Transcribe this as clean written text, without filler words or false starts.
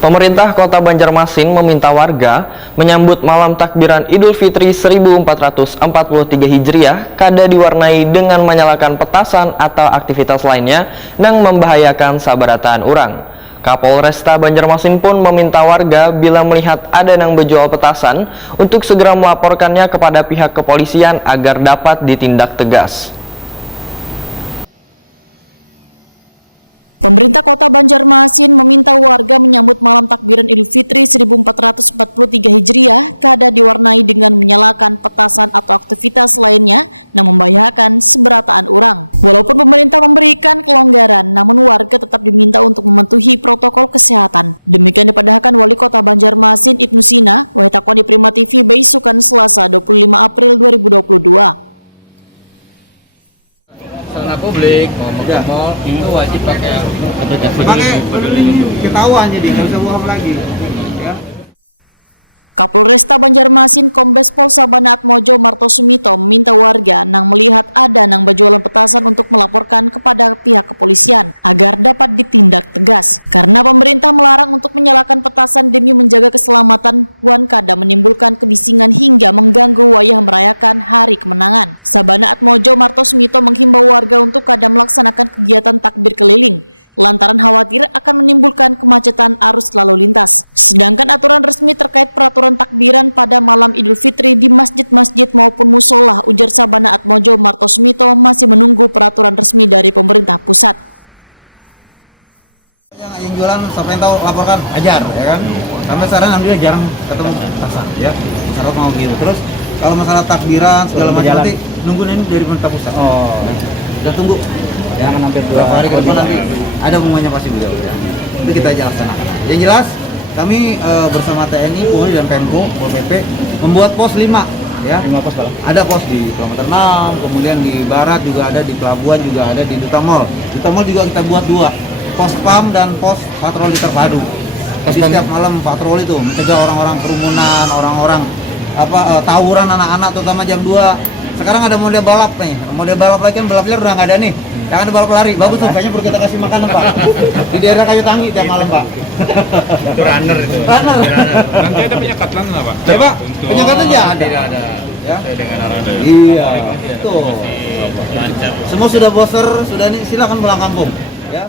Pemerintah Kota Banjarmasin meminta warga menyambut malam takbiran Idul Fitri 1443 Hijriah kada diwarnai dengan menyalakan petasan atau aktivitas lainnya yang membahayakan sabaratan orang. Kapolresta Banjarmasin pun meminta warga bila melihat ada yang berjual petasan untuk segera melaporkannya kepada pihak kepolisian agar dapat ditindak tegas. Sarana publik mau ke mall itu wajib pakai ketahuan, jadi nggak bisa bohong lagi ya. Yang jualan siapa yang tahu laporkan ajar ya kan. Sampai sekarang alhamdulillah jarang ketemu pasar ya. Masyarakat mau gitu. Terus kalau masalah takbiran segala macam nanti nunggu ini dari pemerintah pusat. Oh, udah tunggu. Jangan hampir berapa hari ke depan nanti ada pengumumannya pasti beliau ya. Itu kita aja laksanakan. Yang jelas kami bersama TNI, Polri dan Pemko, Pol PP membuat pos 5 ya. 5 pos Pak. Ada pos di kilometer 6, kemudian di barat juga ada, di pelabuhan juga ada, di Duta Mall. Duta Mall juga kita buat 2. Pos PAM dan pos patroli terpadu. Jadi setiap malam patroli itu mencegah orang-orang kerumunan, orang-orang tawuran anak-anak terutama jam 2. Sekarang ada model balap nih. Model balap lagi kan balap liar udah nggak ada nih. Yang ada balap lari. Bagus tuh, kayaknya perlu kita kasih makanan, Pak. Di daerah Kayu Tangi tiap malam, Pak. itu runner itu. Runner. Nanti ada penyekatan lah, Pak. Ya, Pak. Penyekatan ya ada. Ya. Dengan arah Iya. Tuh. Semua sudah boser, sudah nih silakan pulang kampung. Ya.